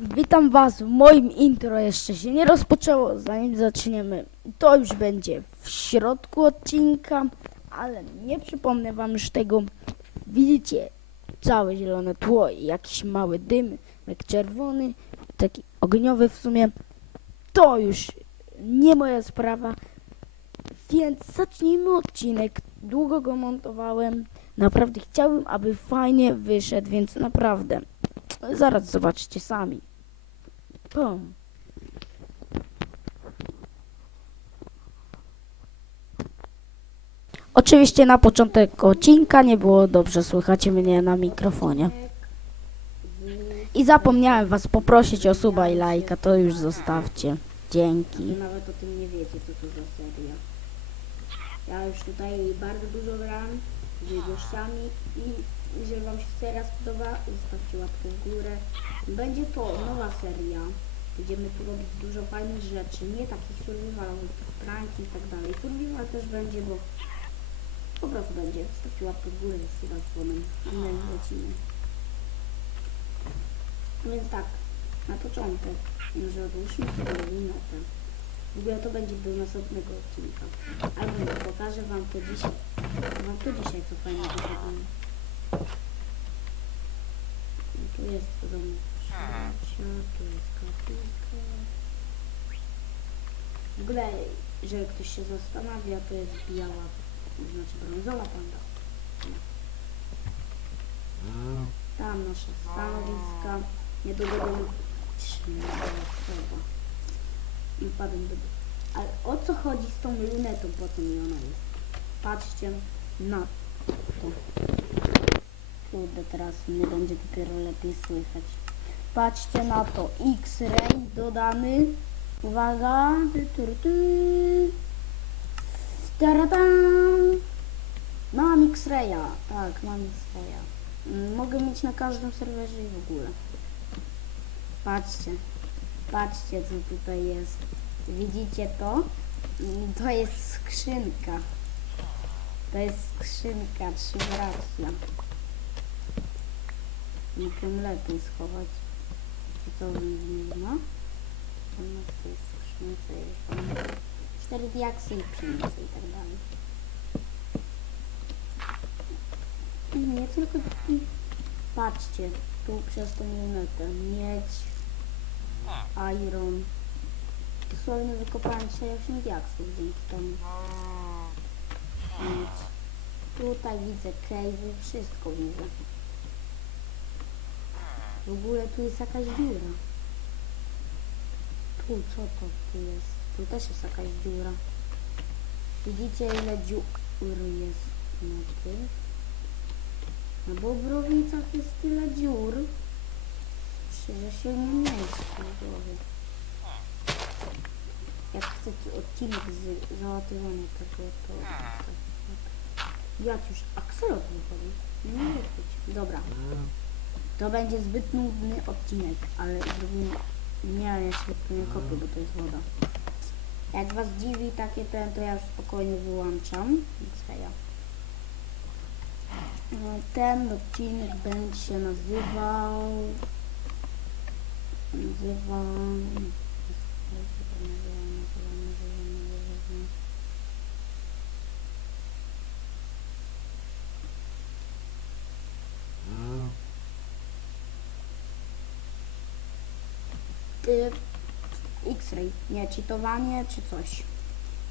Witam Was w moim intro. Jeszcze się nie rozpoczęło. Zanim zaczniemy, to już będzie w środku odcinka, ale nie przypomnę Wam już tego. Widzicie całe zielone tło i jakiś mały dym, jak czerwony, taki ogniowy w sumie. To już nie moja sprawa. Więc zacznijmy odcinek. Długo go montowałem. Naprawdę chciałbym, aby fajnie wyszedł, więc naprawdę. Zaraz zobaczcie sami. Pum. Oczywiście na początek odcinka nie było dobrze słychać mnie na mikrofonie. I zapomniałem was poprosić o suba i lajka, to już zostawcie. Dzięki. Nawet o tym nie wiecie, co to za seria. Ja już tutaj bardzo dużo gram gościami i jeżeli Wam się seria spodoba, zostawcie łapkę w górę. Będzie to nowa seria. Będziemy tu robić dużo fajnych rzeczy, nie takich survivalowych, pranki i tak dalej. Survival też będzie, bo po prostu będzie. Zostawcie łapkę w górę, suba z dzwonem i my lecimy. No Więc tak, na początek, może odłóżmy sobie minutę. W ogóle to będzie do następnego odcinka. Albo pokażę wam to dzisiaj. Wam to dzisiaj co fajnie zrobimy. Tu jest dom przyjaciół, tu jest kapelka. W ogóle, jeżeli ktoś się zastanawia, to jest biała, znaczy brązowa panda. Tam nasze stanowiska. Niedługo będą trzeba. I padłem do... Ale o co chodzi z tą lunetą, po co mi ona jest? Patrzcie na to. Kurde, teraz mnie będzie dopiero lepiej słychać. Patrzcie na to. X-ray dodany. Uwaga. Tu, tu, tu. Taratam. Mam X-raya. Tak, mam X-raya. Mogę mieć na każdym serwerze i w ogóle. Patrzcie. Patrzcie, co tutaj jest. Widzicie to? To jest skrzynka. To jest skrzynka, trzy bracia. Mógłbym lepiej schować. Co to nie ma? U nas to jest skrzynce tam. Cztery diaksy i pszenice i tak dalej. Nie tylko patrzcie, tu przez tą lunetę miedź, iron. Dosłownie wykopałem 68 diaksów dzięki temu. Miedź. Tutaj widzę cave'y, wszystko widzę. W ogóle tu jest jakaś dziura. Tu, co to tu jest? Tu też jest jakaś dziura. Widzicie ile dziur jest na tych? No bo w Brownicach jest tyle dziur, że się nie mieści w głowie. Jak chcecie odcinek z załatwienia tego, to... Jak już akselot wychodzi? Nie może być. Dobra. To będzie zbyt nudny odcinek, ale zrobimy... Nie, ja się tu nie kopię, bo to jest woda. Jak was dziwi takie ten, to ja spokojnie wyłączam. X-raya. No, Ten odcinek będzie się nazywał. Nazywał. Y, X-ray, nie, cheatowanie czy coś.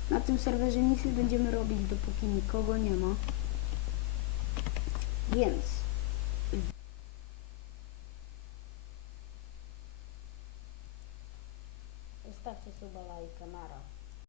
Na tym serwerze nic nie będziemy robić, dopóki nikogo nie ma. Więc Zostawcie suba lajka, nara.